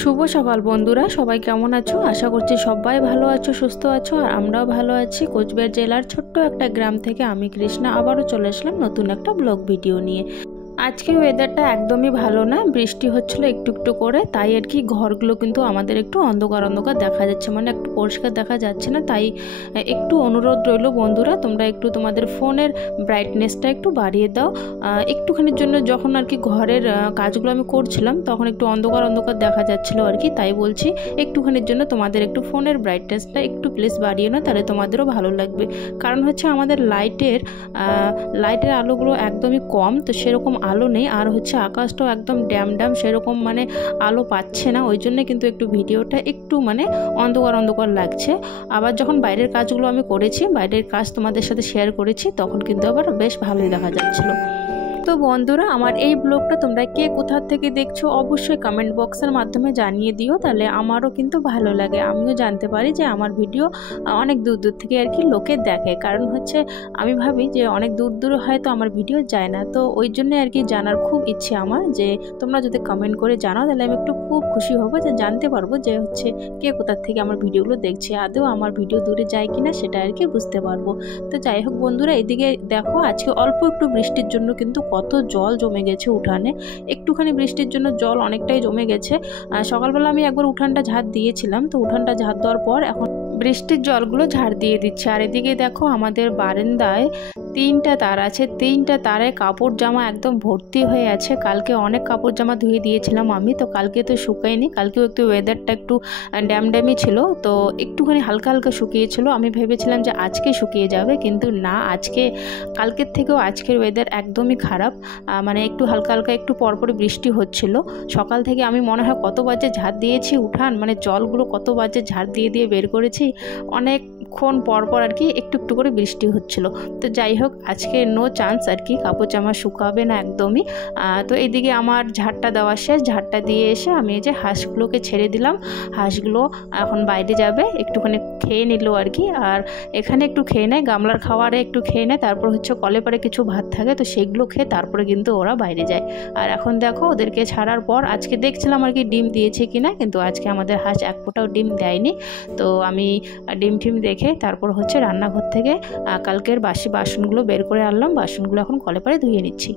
শুভ সকাল বন্ধুরা, সবাই কেমন আছো? আশা করছি সবাই ভালো আছো, সুস্থ আছো, আর আমরাও ভালো আছি। কোচবিহার জেলার ছোট্ট একটা গ্রাম থেকে আমি কৃষ্ণা আবারও চলে আসলাম নতুন একটা ব্লগ ভিডিও নিয়ে। আজকে ওয়েদারটা একদমই ভালো না, বৃষ্টি হচ্ছিল একটু একটু করে, তাই আর কি ঘরগুলো কিন্তু আমাদের একটু অন্ধকার অন্ধকার দেখা যাচ্ছে, মানে একটু পরিষ্কার দেখা যাচ্ছে না। তাই একটু অনুরোধ রইল বন্ধুরা, তোমরা একটু তোমাদের ফোনের ব্রাইটনেসটা একটু বাড়িয়ে দাও। একটুখানির জন্য যখন আর কি ঘরের কাজগুলো আমি করছিলাম তখন একটু অন্ধকার অন্ধকার দেখা যাচ্ছিলো আর কি, তাই বলছি একটুখানির জন্য তোমাদের একটু ফোনের ব্রাইটনেসটা একটু প্লিজ বাড়িয়ে না, তাহলে তোমাদেরও ভালো লাগবে। কারণ হচ্ছে আমাদের লাইটের আলোগুলো একদমই কম, তো সেরকম আলো নেই, আর হচ্ছে আকাশটাও একদম ড্যাম সেরকম মানে আলো পাচ্ছে না, ওই জন্য কিন্তু একটু ভিডিওটা একটু মানে অন্ধকার অন্ধকার লাগছে। আবার যখন বাইরের কাজগুলো আমি করেছি, বাইরের কাজ তোমাদের সাথে শেয়ার করেছি, তখন কিন্তু আবার বেশ ভালোই দেখা যাচ্ছিলো। তো বন্ধুরা, আমার এই ব্লগটা তোমরা কে কোথা থেকে দেখছো অবশ্যই কমেন্ট বক্সের মাধ্যমে জানিয়ে দিও, তাহলে আমারও কিন্তু ভালো লাগে, আমিও জানতে পারি যে আমার ভিডিও অনেক দূর দূর থেকে আর কি লোকে দেখে। কারণ হচ্ছে আমি ভাবি যে অনেক দূর দূর হয়তো আমার ভিডিও যায় না, তো ওই জন্যে আর কি জানার খুব ইচ্ছে আমার, যে তোমরা যদি কমেন্ট করে জানাও তাহলে আমি একটু খুব খুশি হব, যে জানতে পারবো যে হচ্ছে কে কোথা থেকে আমার ভিডিওগুলো দেখছে, আদৌ আমার ভিডিও দূরে যায় কিনা সেটা আর কি বুঝতে পারবো। তো যাই হোক বন্ধুরা, এদিকে দেখো আজকে অল্প একটু বৃষ্টির জন্য কিন্তু কত জল জমে গেছে উঠানে। একটুখানি বৃষ্টির জন্য জল অনেকটাই জমে গেছে। সকালবেলা আমি একবার উঠানটা ঝাড় দিয়েছিলাম, তো উঠানটা ঝাড় দেওয়ার পর এখন বৃষ্টির জলগুলো ঝাড় দিয়ে দিচ্ছে। আর এদিকে দেখো আমাদের বারান্দায় 3টা তার আছে, 3টা তারে কাপড় জামা একদম ভর্তি হয়ে আছে। কালকে অনেক কাপড় জামা ধুয়ে দিয়েছিলাম আমি, তো কালকে তো শুকায়নি, কালকেও একটু ওয়েদারটা একটু ড্যামড্যামই ছিল, তো একটুখানি হালকা হালকা শুকিয়েছিল। আমি ভেবেছিলাম যে আজকে শুকিয়ে যাবে, কিন্তু না, কালকের থেকেও আজকের ওয়েদার একদমই খারাপ। মানে একটু হালকা হালকা একটু পরপরই বৃষ্টি হচ্ছিল। সকাল থেকে আমি মনে হয় কত বাজে ঝাড় দিয়েছি উঠান, মানে জলগুলো কত বাজে ঝাড় দিয়ে বের করেছি, অনেকক্ষণ পরপর আর কি একটু একটু করে বৃষ্টি হচ্ছিল। তো যাই হোক, আজকে নো চান্স আর কি, কাপড় জামা শুকাবে না একদমই। তো এইদিকে আমার ঝাড়টা দেওয়া শেষ, ঝাড়টা দিয়ে এসে আমি এই যে হাঁসগুলোকে ছেড়ে দিলাম। হাঁসগুলো এখন বাইরে যাবে, একটুখানি খেয়ে নিল আর কি, আর এখানে একটু খেয়ে নেয়, গামলার খাওয়ারে একটু খেয়ে নেয়, তারপর হচ্ছে কলে পারে কিছু ভাত থাকে, তো সেগুলো খেয়ে তারপরে কিন্তু ওরা বাইরে যায়। আর এখন দেখো ওদেরকে ছাড়ার পর আজকে দেখছিলাম আর কি ডিম দিয়েছে কিনা, কিন্তু আজকে আমাদের হাঁস এক ফোঁটাও ডিম দেয়নি। তো আমি ডিম টিম দেখে তারপর হচ্ছে রান্নাঘর থেকে কালকের বাসি বাসনগুলো বের করে আনলাম, বাসনগুলো এখন কলে পারে ধুয়ে নিচ্ছি।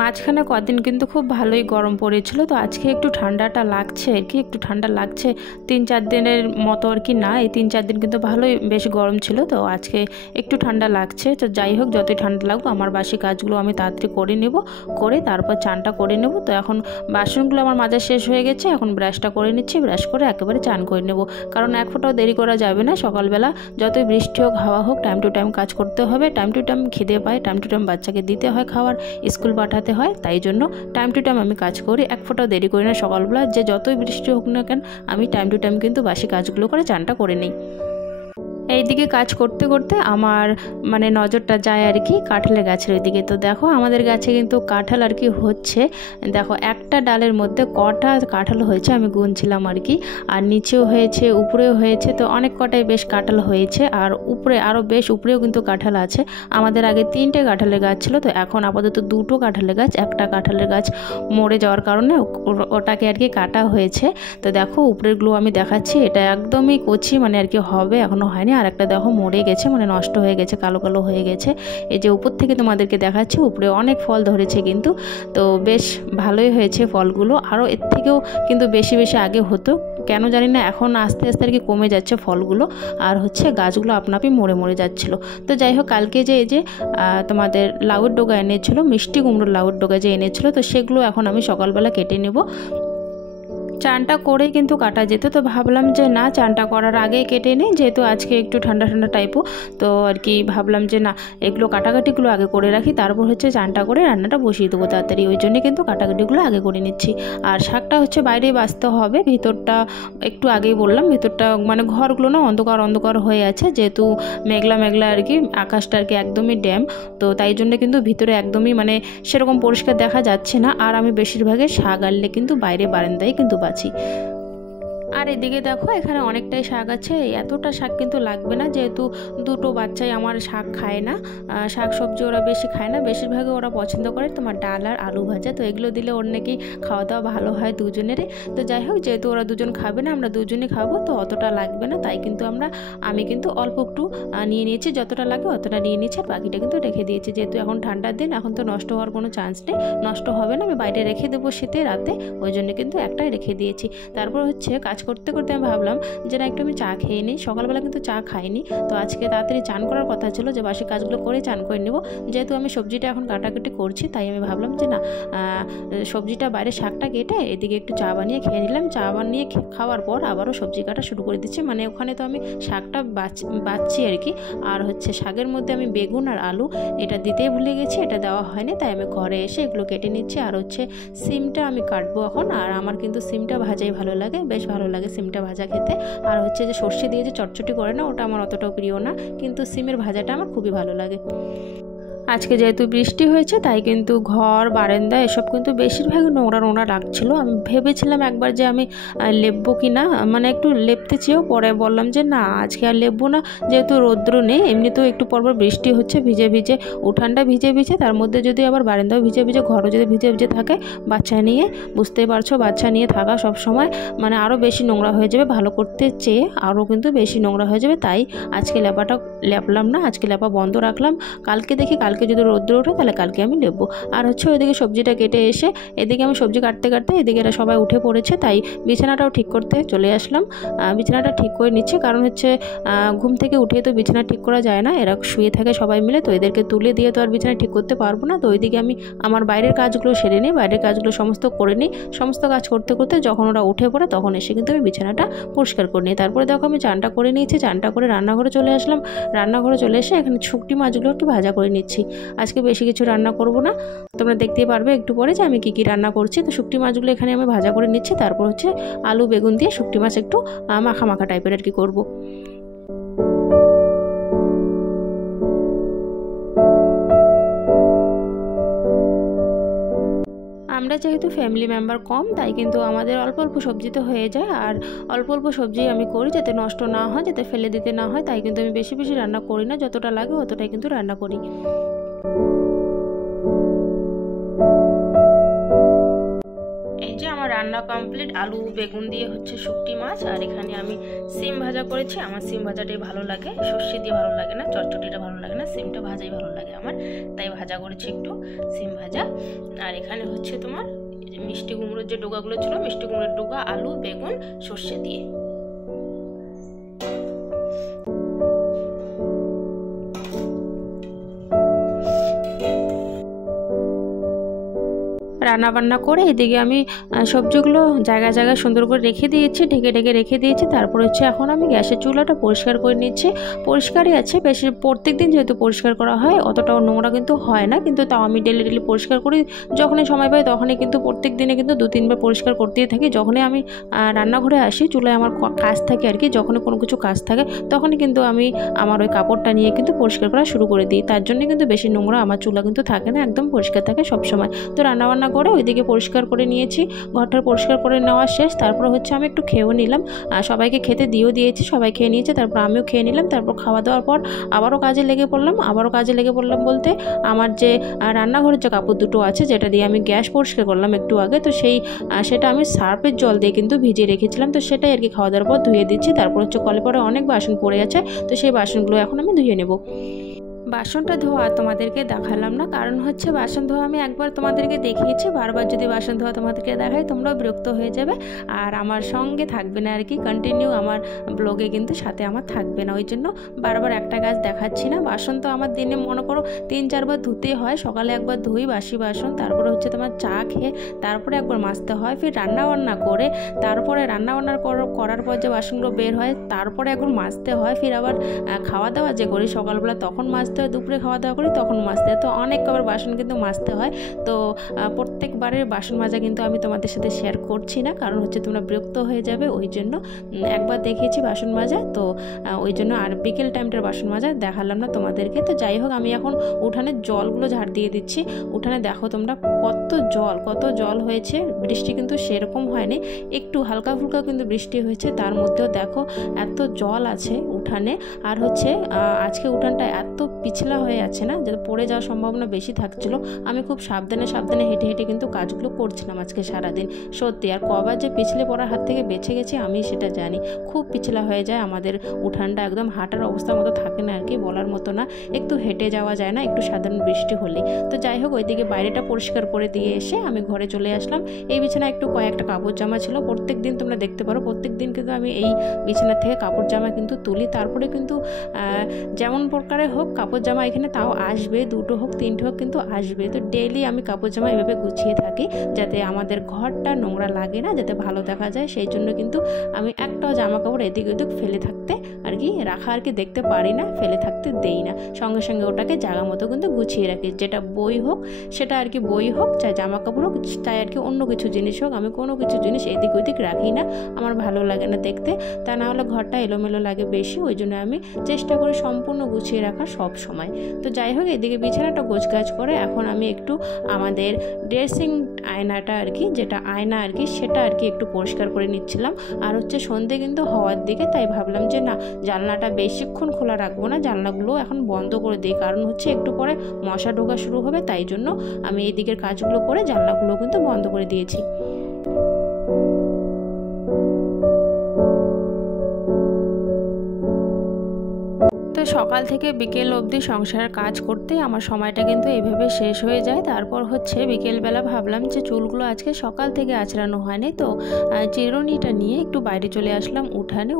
মাঝখানে কদিন কিন্তু খুব ভালোই গরম পড়েছিল, তো আজকে একটু ঠান্ডাটা লাগছে আর কি, একটু ঠান্ডা লাগছে। 3-4 দিনের মতো আর কি না, এই 3-4 দিন কিন্তু ভালোই বেশ গরম ছিল, তো আজকে একটু ঠান্ডা লাগছে। তো যাই হোক, যতই ঠান্ডা লাগুক আমার বাসি কাজগুলো আমি তাড়াতাড়ি করে নেব, করে তারপর চানটা করে নেব। তো এখন বাসনগুলো আমার মাজা শেষ হয়ে গেছে, এখন ব্রাশটা করে নিচ্ছি, ব্রাশ করে একেবারে চান করে নেব, কারণ এক ফোঁটাও দেরি করা যাবে না। সকালবেলা যতই বৃষ্টি হোক হাওয়া হোক, টাইম টু টাইম কাজ করতে হবে, টাইম টু টাইম খিদে পায়, টাইম টু টাইম বাচ্চাকে দিতে হয় খাবার, স্কুল পাঠাতে হয়, তাই জন্য টাইম টু টাইম আমি কাজ করি, এক ফোঁটাও দেরি করি না। সকালবেলা যে যতই বৃষ্টি হোক না কেন, আমি টাইম টু টাইম কিন্তু বাসি কাজগুলো করে চানটা করে নিই। এইদিকে কাজ করতে করতে আমার মানে নজরটা যায় আর কি কাঁঠালের গাছের ওইদিকে। তো দেখো আমাদের গাছে কিন্তু কাঁঠাল আর কি হচ্ছে, দেখো একটা ডালের মধ্যে কটা কাঁঠাল হয়েছে আমি গুনছিলাম আর কি, আর নিচেও হয়েছে উপরেও হয়েছে, তো অনেক কটাই বেশ কাঁঠাল হয়েছে। আর উপরে আরও বেশ উপরেও কিন্তু কাঁঠাল আছে। আমাদের আগে 3টে কাঁঠালের গাছ ছিল, তো এখন আপাতত 2টো কাঁঠালের গাছ, একটা কাঁঠালের গাছ মরে যাওয়ার কারণে ওটাকে আর কি কাটা হয়েছে। তো দেখো উপরেরগুলো আমি দেখাচ্ছি, এটা একদমই কচি মানে আর কি হবে, এখনও হয়নি। আর একটা দেখো মরে গেছে, মানে নষ্ট হয়ে গেছে, কালো কালো হয়ে গেছে। এই যে উপর থেকে তোমাদেরকে দেখাচ্ছি, উপরে অনেক ফল ধরেছে কিন্তু, তো বেশ ভালোই হয়েছে ফলগুলো। আরও এর থেকেও কিন্তু বেশি বেশি আগে হতো, কেন জানি না এখন আস্তে আস্তে আর কি কমে যাচ্ছে ফলগুলো, আর হচ্ছে গাছগুলো আপনাপি মরে যাচ্ছিল। তো যাই হোক, কালকে যে এই যে তোমাদের লাউয়ের ডোগা এনেছিল, মিষ্টি কুমড়োর লাউয়ের ডোগা যে এনেছিল, তো সেগুলো এখন আমি সকালবেলা কেটে নেব। চানটা করেই কিন্তু কাটা যেত, তো ভাবলাম যে না, চানটা করার আগেই কেটে নিই, যেহেতু আজকে একটু ঠান্ডা ঠান্ডা টাইপও, তো আর কি ভাবলাম যে না, এগুলো কাটাকাটিগুলো আগে করে রাখি, তারপর হচ্ছে চানটা করে রান্নাটা বসিয়ে দেবো তাড়াতাড়ি, ওই জন্যে কিন্তু কাটাকাটিগুলো আগে করে নিচ্ছি। আর শাকটা হচ্ছে বাইরেই বাছতে হবে, ভিতরটা একটু আগেই বললাম, ভিতরটা মানে ঘরগুলো না অন্ধকার অন্ধকার হয়ে আছে, যেহেতু মেঘলা মেঘলা আর কি, আকাশটা আর কি একদমই ড্যাম, তো তাই জন্য কিন্তু ভিতরে একদমই মানে সেরকম পরিষ্কার দেখা যাচ্ছে না। আর আমি বেশিরভাগই শাক আনলে কিন্তু বাইরে বারান্দায় কিন্তু বাছি। আর এদিকে দেখো এখানে অনেকটাই শাক আছে। এতটা শাক কিন্তু লাগবে না, যেহেতু দুটো বাচ্চাই আমার শাক খায় না, শাক সবজি ওরা বেশি খায় না, বেশিরভাগই ওরা পছন্দ করে তোমার ডাল আর আলু ভাজা। তো এগুলো দিলে ওর নাকি খাওয়া দাওয়া ভালো হয় দুজনেরই। তো যাই হোক, যেহেতু ওরা দুজন খাবে না, আমরা দুজনে খাবো, তো অতটা লাগবে না, তাই কিন্তু আমি কিন্তু অল্প একটু নিয়ে নিয়েছি, যতটা লাগে অতটা নিয়ে নিয়েছি, আর বাকিটা কিন্তু রেখে দিয়েছি। যেহেতু এখন ঠান্ডার দিন, এখন তো নষ্ট হওয়ার কোনো চান্স নেই, নষ্ট হবে না, আমি বাইরে রেখে দেবো শীতে রাতে, ওই জন্য কিন্তু একটাই রেখে দিয়েছি। তারপর হচ্ছে কাজ করতে করতে আমি ভাবলাম যে না, একটু আমি চা খেয়ে নিই। সকালবেলা কিন্তু চা খাইনি, তো আজকে তাড়াতাড়ি চান করার কথা ছিল, যে বাসি কাজগুলো করে চান করে নেব। যেহেতু আমি সবজিটা এখন কাটাকুটি করছি, তাই আমি ভাবলাম যে না, সবজিটা বাইরে শাকটা কেটে এদিকে একটু চা বানিয়ে খেয়ে নিলাম। চা বানিয়ে খাওয়ার পর আবারও সবজি কাটা শুরু করে দিচ্ছি, মানে ওখানে তো আমি শাকটা বাচ্ছি আর কি। আর হচ্ছে শাকের মধ্যে আমি বেগুন আর আলু এটা দিতেই ভুলে গেছি, এটা দেওয়া হয়নি, তাই আমি ঘরে এসে এগুলো কেটে নিচ্ছি। আর হচ্ছে সিমটা আমি কাটবো এখন, আর আমার কিন্তু সিমটা ভাজাই ভালো লাগে, বেশ ভালো লাগে সিমটা ভাজা খেতে। আর হচ্ছে যে সর্ষে দিয়ে যে চটচটি করে না, ওটা আমার অতটাও প্রিয় না, কিন্তু সিমের ভাজাটা আমার খুবই ভালো লাগে। আজকে যেহেতু বৃষ্টি হয়েছে, তাই কিন্তু ঘর বারান্দা এসব কিন্তু বেশিরভাগ নোংরা নোংরা লাগছিল। আমি ভেবেছিলাম একবার যে আমি লেপবো কি না, মানে একটু লেপতে চেয়েও পরে বললাম যে না, আজকে আর লেপবো না, যেহেতু রৌদ্র নেই, এমনিতেও একটু পরপর বৃষ্টি হচ্ছে, ভিজে ভিজে, উঠানটা ভিজে ভিজে, তার মধ্যে যদি আবার বারান্দাও ভিজে ভিজে, ঘরও যদি ভিজে ভিজে থাকে, বাচ্চা নিয়ে বুঝতেই পারছো, বাচ্চা নিয়ে থাকা সব সময় মানে আরও বেশি নোংরা হয়ে যাবে, ভালো করতে চেয়ে আরও কিন্তু বেশি নোংরা হয়ে যাবে। তাই আজকে লেপলাম না, আজকে লেপা বন্ধ রাখলাম। কালকে দেখি, কালকে যদি রোদ্র ওঠে তাহলে কালকে আমি লেপবো। আর হচ্ছে ওইদিকে সবজিটা কেটে এসে এদিকে আমি সবজি কাটতে কাটতে এদিকে এরা সবাই উঠে পড়েছে, তাই বিছানাটাও ঠিক করতে চলে আসলাম। বিছানাটা ঠিক করে নিচ্ছে, কারণ হচ্ছে ঘুম থেকে উঠে তো বিছানা ঠিক করা যায় না, এরা শুয়ে থাকে সবাই মিলে, তো এদেরকে তুলে দিয়ে তো আর বিছানা ঠিক করতে পারবো না। তো ওইদিকে আমি আমার বাইরের কাজগুলো সেরে নিই, বাইরের কাজগুলো সমস্ত করে নিই। সমস্ত কাজ করতে করতে যখন ওরা উঠে পড়ে, তখন এসে কিন্তু আমি বিছানাটা পরিষ্কার করে নিই। তারপরে দেখো আমি চানটা করে নিয়েছি, চানটা করে রান্নাঘরে চলে আসলাম। রান্নাঘরে চলে এসে এখানে শুকটি মাছগুলো একটু ভাজা করে নিচ্ছি। আজকে বেশি কিছু রান্না করব না, তোমরা দেখতেই পারবে একটু পরে যে আমি কী রান্না করছি। তো শুকটি মাছগুলো এখানে আমি ভাজা করে নিচ্ছি। তারপর হচ্ছে আলু বেগুন দিয়ে শুকটি মাছ একটু মাখা মাখা টাইপের আর কি করবো। আমরা যেহেতু ফ্যামিলি মেম্বার কম, তাই কিন্তু আমাদের অল্প অল্প সবজি তো হয়ে যায়, আর অল্প অল্প সবজি আমি করি যাতে নষ্ট না হয়, যাতে ফেলে দিতে না হয়, তাই কিন্তু আমি বেশি বেশি রান্না করি না, যতটা লাগে অতটাই কিন্তু রান্না করি। এই যে আমার রান্না কমপ্লিট, আলু বেগুন দিয়ে হচ্ছে শুকটি মাছ, আর এখানে আমি সিম ভাজা করেছি। আমার সিম ভাজাটাই ভালো লাগে, সর্ষে দিয়ে ভালো লাগে না, চটচটিটা ভালো লাগে না, সিমটা ভাজাই ভালো লাগে আমার, তাই ভাজা করেছি একটু সিম ভাজা। আর এখানে হচ্ছে তোমার মিষ্টি কুমড়োর যে ডোকাগুলো ছিল, মিষ্টি কুমড়োর ডোকা, আলু বেগুন সর্ষে দিয়ে। রান্না বান্না করে এদিকে আমি সবজিগুলো জায়গায় জায়গায় সুন্দর করে রেখে দিয়েছি, ঢেকে ঢেকে রেখে দিয়েছি। তারপর হচ্ছে এখন আমি গ্যাসের চুলাটা পরিষ্কার করে নিচ্ছি। পরিষ্কারই আছে, বেশি প্রত্যেক দিন যেহেতু পরিষ্কার করা হয়, অতটাও নোংরা কিন্তু হয় না, কিন্তু তাও আমি ডেলি ডেলি পরিষ্কার করি। যখনই সময় পাই তখনই কিন্তু প্রত্যেক দিনে কিন্তু 2-3 বার পরিষ্কার করতেই থাকি। যখনই আমি রান্নাঘরে আসি, চুলায় আমার কাজ থাকে আর কি, যখনই কোনো কিছু কাজ থাকে তখনই কিন্তু আমি আমার ওই কাপড়টা নিয়ে কিন্তু পরিষ্কার করা শুরু করে দিই। তার জন্য কিন্তু বেশি নোংরা আমার চুলা কিন্তু থাকে না, একদম পরিষ্কার থাকে সবসময়। তো রান্নাবান্না করে ওইদিকে পরিষ্কার করে নিয়েছি, ঘরটা পরিষ্কার করে নেওয়া শেষ। তারপর হচ্ছে আমি একটু খেয়েও নিলাম, সবাইকে খেতে দিয়েও দিয়েছি, সবাই খেয়ে নিয়েছে, তারপর আমিও খেয়ে নিলাম। তারপর খাওয়া দাওয়ার পর আবারও কাজে লেগে পড়লাম বলতে আমার যে রান্নাঘরের যে কাপড় দুটো আছে, যেটা দিয়ে আমি গ্যাস পরিষ্কার করলাম একটু আগে, তো সেটা আমি সার্ফের জল দিয়ে কিন্তু ভিজিয়ে রেখেছিলাম, তো সেটাই আর কি খাওয়া দাওয়ার পর ধুয়ে দিচ্ছি। তারপর হচ্ছে কলে পরে অনেক বাসন পড়ে আছে, তো সেই বাসনগুলো এখন আমি ধুয়ে নেব। বাসনটা ধোয়া তোমাদেরকে দেখালাম না, কারণ হচ্ছে বাসন ধোয়া আমি একবার তোমাদেরকে দেখিয়েছি, বারবার যদি বাসন ধোয়া তোমাদেরকে দেখাই তোমরাও বিরক্ত হয়ে যাবে, আর আমার সঙ্গে থাকবে না আর কি, কন্টিনিউ আমার ব্লগে কিন্তু সাথে আমার থাকবে না, ওই জন্য বারবার একটা কাজ দেখাচ্ছি না। বাসন তো আমার দিনে মনে করো 3-4 বার ধুতে হয়, সকালে একবার ধুই বাসি বাসন, তারপরে হচ্ছে তোমার চা খেয়ে তারপরে একবার মাজতে হয়, ফির রান্নাবান্না করে তারপরে রান্নাবান্না করার পর যে বাসনগুলো বের হয় তারপরে একবার মাজতে হয়, ফির আবার খাওয়া দাওয়া যে করি সকালবেলা তখন মাজতে বলতে হয় দুপুরে খাওয়া দাওয়া করি তখন মাজতে হয়। তো অনেক কবার বাসন কিন্তু মাজতে হয়। তো প্রত্যেকবারের বাসন মাজা কিন্তু আমি তোমাদের সাথে শেয়ার করছি না, কারণ হচ্ছে তোমরা বিরক্ত হয়ে যাবে। ওই জন্য একবার দেখিয়েছি বাসন মাজা, তো ওই জন্য আর বিকেল টাইমটার বাসন মাজা দেখালাম না তোমাদেরকে। তো যাই হোক, আমি এখন উঠানের জলগুলো ঝাড় দিয়ে দিচ্ছি। উঠানে দেখো তোমরা কত জল হয়েছে। বৃষ্টি কিন্তু সেরকম হয়নি, একটু হালকা ফুলকা কিন্তু বৃষ্টি হয়েছে, তার মধ্যেও দেখো এত জল আছে উঠানে। আর হচ্ছে আজকে উঠানটা এত পিছলা হয়ে আছে না, যে পড়ে যাওয়ার সম্ভাবনা বেশি থাকছিল। আমি খুব সাবধানে হেঁটে হেঁটে কিন্তু কাজগুলো করছিলাম আজকে সারাদিন। সত্যি, আর কবার যে পিছলে পড়ার হাত থেকে বেঁচে গেছি আমি সেটা জানি। খুব পিছলা হয়ে যায় আমাদের উঠানটা, একদম হাঁটার অবস্থার মতো থাকে না আর কি, বলার মতো না। একটু হেঁটে যাওয়া যায় না একটু সাধারণ বৃষ্টি হলে। তো যাই হোক, ওইদিকে বাইরেটা পরিষ্কার করে দিয়ে এসে আমি ঘরে চলে আসলাম। এই বিছানায় একটু কয়েকটা কাপড় জামা ছিল। প্রত্যেক দিন তোমরা দেখতে পারো, প্রত্যেক দিন কিন্তু আমি এই বিছানা থেকে কাপড় জামা কিন্তু তুলি। তারপরে কিন্তু যেমন প্রকারে হোক কাপড় জামা এখানে তাও আসবে, 2টো হোক 3টে হোক কিন্তু আসবে। তো ডেইলি আমি কাপড় জামা এভাবে গুছিয়ে থাকি, যাতে আমাদের ঘরটা নোংরা লাগে না, যাতে ভালো দেখা যায়। সেই জন্য কিন্তু আমি একটাও জামা কাপড় এদিক ওদিক ফেলে থাকতে আর কি রাখা আর কি দেখতে পারি না, ফেলে থাকতে দেই না। সঙ্গে সঙ্গে ওটাকে জায়গা মতো কিন্তু গুছিয়ে রাখি। যেটা বই হোক সেটা আর কি বই হোক, চাই জামা কাপড় হোক, চাই আর কি অন্য কিছু জিনিস হোক, আমি কোনো কিছু জিনিস এদিক ওদিক রাখি না, আমার ভালো লাগে না দেখতে। তা না হলে ঘরটা এলোমেলো লাগে বেশি, ওই জন্য আমি চেষ্টা করি সম্পূর্ণ গুছিয়ে রাখা সব সময়। তো যাই হোক, এদিকে বিছানাটা গোছগাছ করে এখন আমি একটু আমাদের ড্রেসিং আয়নাটা আর কি, যেটা আয়না আর কি, সেটা আর কি একটু পরিষ্কার করে নিচ্ছিলাম। আর হচ্ছে সন্ধে কিন্তু হওয়ার দিকে, তাই ভাবলাম যে না, জানলাটা বেশিক্ষণ খোলা রাখবো না, জানলাগুলো এখন বন্ধ করে দিই। কারণ হচ্ছে একটু পরে মশা ঢোকা শুরু হবে, তাই জন্য আমি এই দিকের কাজগুলো করে জানলাগুলো কিন্তু বন্ধ করে দিয়েছি। তো সকাল থেকে বিকেল অবধি সংসারের কাজ করতে আমার সময়টা কিন্তু এইভাবে শেষ হয়ে যায়। তারপর হচ্ছে বিকেলবেলা ভাবলাম যে চুলগুলো আজকে সকাল থেকে আঁচড়ানো হয়নি, তো চিরুনিটা নিয়ে একটু বাইরে চলে আসলাম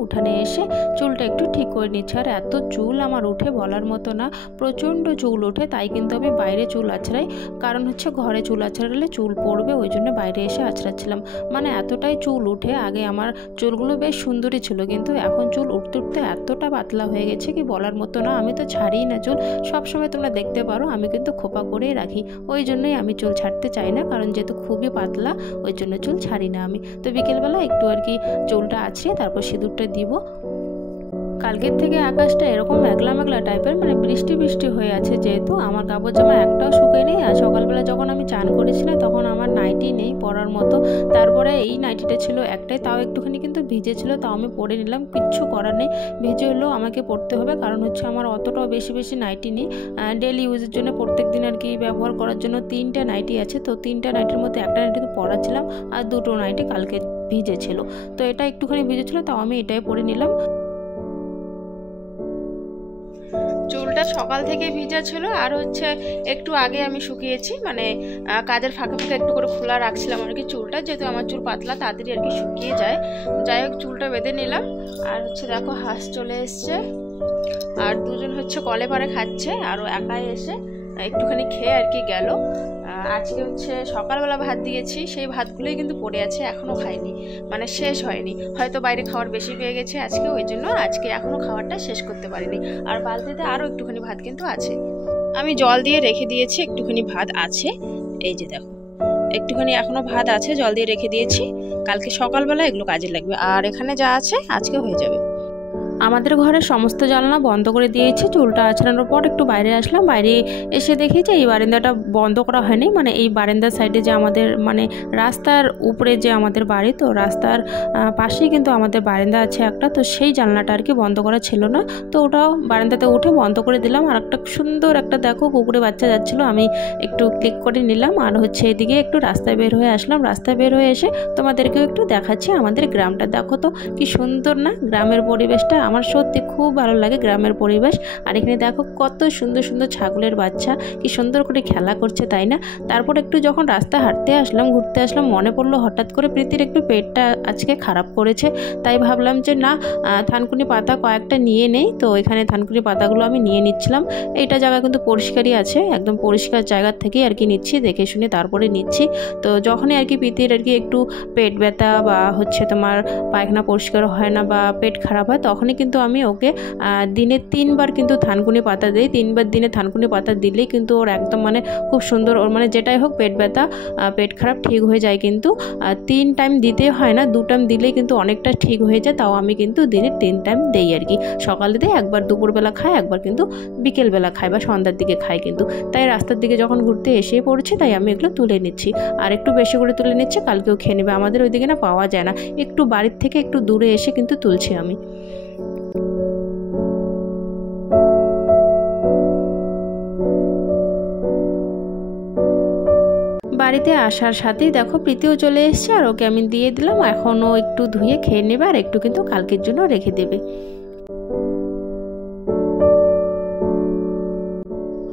উঠানে এসে চুলটা একটু ঠিক করে নিচ্ছি। আর এত চুল আমার উঠে বলার মতো না, প্রচণ্ড চুল ওঠে, তাই কিন্তু আমি বাইরে চুল আঁচড়াই। কারণ হচ্ছে ঘরে চুল আঁচড়ালে চুল পড়বে, ওই জন্য বাইরে এসে আঁচড়াচ্ছিলাম। মানে এতটাই চুল উঠে, আগে আমার চুলগুলো বেশ সুন্দরই ছিল, কিন্তু এখন চুল উঠতে উঠতে এতটা পাতলা হয়ে গেছে কি বলার মতো না। আমি তো ছাড়িই না চুল, সবসময় তোমরা দেখতে পারো আমি কিন্তু খোপা করেই রাখি। ওই জন্যই আমি চুল ছাড়তে চাই না, কারণ যেহেতু খুবই পাতলা, ওই জন্য চুল ছাড়ি না আমি। তো বিকেলবেলা একটু আর কি চুলটা আছড়ে তারপর সিঁদুরটা দিব। কালকের থেকে আকাশটা এরকম মেঘলা মেঘলা টাইপের, মানে বৃষ্টি হয়ে আছে, যেহেতু আমার কাপড় জামা একটাও শুকায় নেই। আর সকালবেলা যখন আমি চান করেছিলাম তখন আমার নাইটি নেই পরার মতো, তারপরে এই নাইটিটা ছিল একটাই, তাও একটুখানি কিন্তু ভিজে ছিল, তাও আমি পরে নিলাম, কিচ্ছু করার নেই। ভিজে হলেও আমাকে পরতে হবে, কারণ হচ্ছে আমার অতটাও বেশি নাইটি নেই। ডেলি ইউজের জন্য প্রত্যেক দিন আর কি ব্যবহার করার জন্য 3টে নাইটি আছে। তো 3টে নাইটির মধ্যে একটা নাইটি তো পরাচ্ছিলাম, আর 2টো নাইটি কালকে ভিজে ছিল। তো এটা একটুখানি ভিজে ছিল, তাও আমি এটাই পরে নিলাম। চুলটা সকাল থেকে ভিজা ছিল, আর হচ্ছে একটু আগে আমি শুকিয়েছি, মানে কাজের ফাঁকে ফাঁকে একটু করে খোলা রাখছিলাম আর কি চুলটা, যেহেতু আমার চুল পাতলা তাড়াতাড়ি আর কি শুকিয়ে যায়। যাই হোক, চুলটা বেঁধে নিলাম। আর হচ্ছে দেখো হাঁস চলে এসছে, আর দুজন হচ্ছে কলে পারে খাচ্ছে, আরও একাই এসে একটুখানি খেয়ে আর কি গেল। আজকে হচ্ছে সকালবেলা ভাত দিয়েছি, সেই ভাতগুলোই কিন্তু পড়ে আছে, এখনও খাইনি, মানে শেষ হয়নি। হয়তো বাইরে খাওয়ার বেশি পেয়ে গেছে আজকে, ওই জন্য আজকে এখনও খাবারটা শেষ করতে পারিনি। আর বালতিতে আরও একটুখানি ভাত কিন্তু আছে, আমি জল দিয়ে রেখে দিয়েছি, একটুখানি ভাত আছে। এই যে দেখো, একটুখানি এখনও ভাত আছে, জল দিয়ে রেখে দিয়েছি, কালকে সকালবেলা এগুলো কাজে লাগবে। আর এখানে যা আছে আজকে হয়ে যাবে। আমাদের ঘরের সমস্ত জানলা বন্ধ করে দিয়েছি। চুলটা আছড়ানোর পর একটু বাইরে আসলাম, বাইরে এসে দেখি যে এই বারান্দাটা বন্ধ করা হয়নি, মানে এই বারান্দার সাইডে যে আমাদের মানে রাস্তার উপরে যে আমাদের বাড়ি, তো রাস্তার পাশেই কিন্তু আমাদের বারান্দা আছে একটা, তো সেই জানলাটা আর কি বন্ধ করা ছিল না, তো ওটাও বারান্দাতে উঠে বন্ধ করে দিলাম। আর একটা সুন্দর একটা দেখো কুকুরে বাচ্চা যাচ্ছিলো, আমি একটু ক্লিক করে নিলাম। আর হচ্ছে এদিকে একটু রাস্তায় বের হয়ে আসলাম, রাস্তায় বের হয়ে এসে তোমাদেরকেও একটু দেখাচ্ছি আমাদের গ্রামটা। দেখো তো কি সুন্দর না গ্রামের পরিবেশটা, আমার সত্যি খুব ভালো লাগে গ্রামের পরিবেশ। আর এখানে দেখো কত সুন্দর সুন্দর ছাগলের বাচ্চা কি সুন্দর করে খেলা করছে, তাই না? তারপর একটু যখন রাস্তা হাঁটতে আসলাম, ঘুরতে আসলাম, মনে পড়লো হঠাৎ করে প্রীতির একটু পেটটা আজকে খারাপ করেছে, তাই ভাবলাম যে না, থানকুনি পাতা কয়েকটা নিয়ে নেই। তো এখানে থানকুনি পাতাগুলো আমি নিয়ে নিচ্ছিলাম। এইটা জায়গা কিন্তু পরিষ্কারই আছে, একদম পরিষ্কার জায়গা থেকে আর কি নিচ্ছি, দেখে শুনে তারপরে নিচ্ছি। তো যখনই আর কি প্রীতির আর কি একটু পেট ব্যথা বা হচ্ছে তোমার পায়খানা পরিষ্কার হয় না বা পেট খারাপ হয়, তখনই কিন্তু কিন্তু আমি ওকে দিনে 3 বার কিন্তু থানকুনি পাতা দিই। 3 বার দিনে থানকুনি পাতা দিলেই কিন্তু ওর একদম মানে খুব সুন্দর, ওর মানে যেটাই হোক পেট ব্যথা পেট খারাপ ঠিক হয়ে যায়। কিন্তু 3 টাইম দিতে হয় না, 2 টাইম দিলেই কিন্তু অনেকটা ঠিক হয়ে যায়। তাও আমি কিন্তু দিনে 3 টাইম দেই আর কি। সকালে দিই, একবার দুপুরবেলা খাই, একবার কিন্তু বিকেলবেলা খাই বা সন্ধ্যার দিকে খাই কিন্তু। তাই রাস্তার দিকে যখন ঘুরতে এসেই পড়েছে, তাই আমি এগুলো তুলে নিচ্ছি আর একটু বেশি করে তুলে নিচ্ছি, কালকেও খেয়ে নেবে। আমাদের ওইদিকে না পাওয়া যায় না, একটু বাড়ির থেকে একটু দূরে এসে কিন্তু তুলছি আমি। বাড়িতে আসার সাথেই দেখো প্রীতিও চলে এসছে আর ওকে আমি দিয়ে দিলাম। এখনও একটু ধুয়ে খেয়ে নেবে আর একটু কিন্তু কালকের জন্য রেখে দেবে।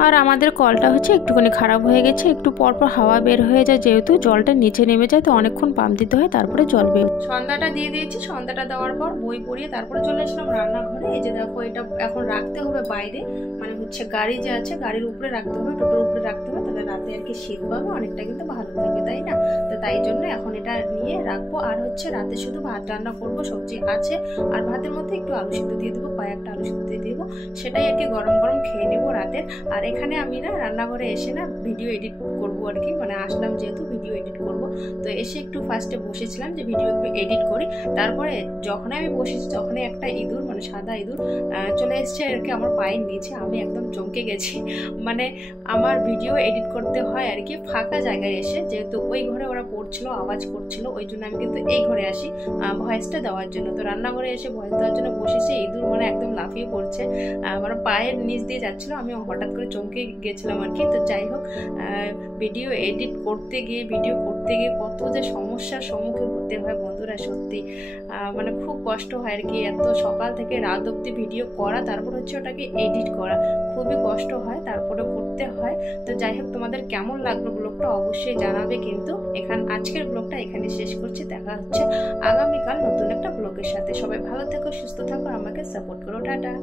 আর আমাদের কলটা হচ্ছে একটুখানি খারাপ হয়ে গেছে, একটু পরপর হাওয়া বের হয়ে যায়, যেহেতু জলটা নিচে নেমে যায়, তো অনেকক্ষণ পাম্প দিতে হয়, তারপরে জল বের। সন্ধ্যাটা দিয়ে দিয়েছি, সন্ধ্যাটা দেওয়ার পর বই পড়িয়ে তারপরে চলে এসলাম রান্নাঘরে। এই যে দেখো, এটা এখন রাখতে হবে বাইরে, মানে হচ্ছে গাড়ি যে আছে গাড়ির উপরে রাখতে হবে, টোটোর উপরে রাখতে হবে, তাহলে রাতে আর কি শীত পাবে, অনেকটা কিন্তু ভালো থাকে, তাই না? তো তাই জন্য এখন এটা নিয়ে রাখবো। আর হচ্ছে রাতে শুধু ভাত রান্না করবো, সবজি আছে, আর ভাতের মধ্যে একটু আলু সিদ্ধ দিয়ে দেবো, কয়েকটা আলু সিদ্ধ দিয়ে দেবো, সেটাই আর কি গরম গরম খেয়ে নেবো রাতের। আর এখানে আমি না রান্নাঘরে এসে না ভিডিও এডিট করবো আর কি, মানে আসলাম যেহেতু ভিডিও এডিট করব, তো এসে একটু ফার্স্টে বসেছিলাম যে ভিডিও একটু এডিট করি। তারপরে যখন আমি বসেছি, তখনই একটা ইঁদুর, মানে সাদা ইঁদুর চলে এসছে আর কি আমার পায়ের নিচে। আমি একদম চমকে গেছি। মানে আমার ভিডিও এডিট করতে হয় আর কি ফাঁকা জায়গায় এসে, যেহেতু ওই ঘরে ওরা পড়ছিল, আওয়াজ করছিল, ওই জন্য আমি কিন্তু এই ঘরে আসি ভয়েসটা দেওয়ার জন্য। তো রান্নাঘরে এসে ভয়েস দেওয়ার জন্য বসেছি, ইঁদুর মানে একদম লাফিয়ে পড়ছে, মানে পায়ের নিচ দিয়ে যাচ্ছিল। আমি হঠাৎ করে চমকে গেছিলাম আর কি। তো যাই হোক, ভিডিও এডিট করতে গিয়ে কত যে সমস্যার সম্মুখীন হতে হয় বন্ধুরা, সত্যি মানে খুব কষ্ট হয় আর কি। এত সকাল থেকে রাত অবধি ভিডিও করা, তারপর হচ্ছে ওটাকে এডিট করা, খুবই কষ্ট হয়, তারপরে করতে হয়। তো যাই হোক, তোমাদের কেমন লাগলো ব্লগটা অবশ্যই জানাবে কিন্তু। আজকের ব্লগটা এখানে শেষ করছি, দেখা হচ্ছে আগামীকাল নতুন একটা ব্লগের সাথে। সবাই ভালো থেকো, সুস্থ থাকো, আমাকে সাপোর্ট করো, টাটা।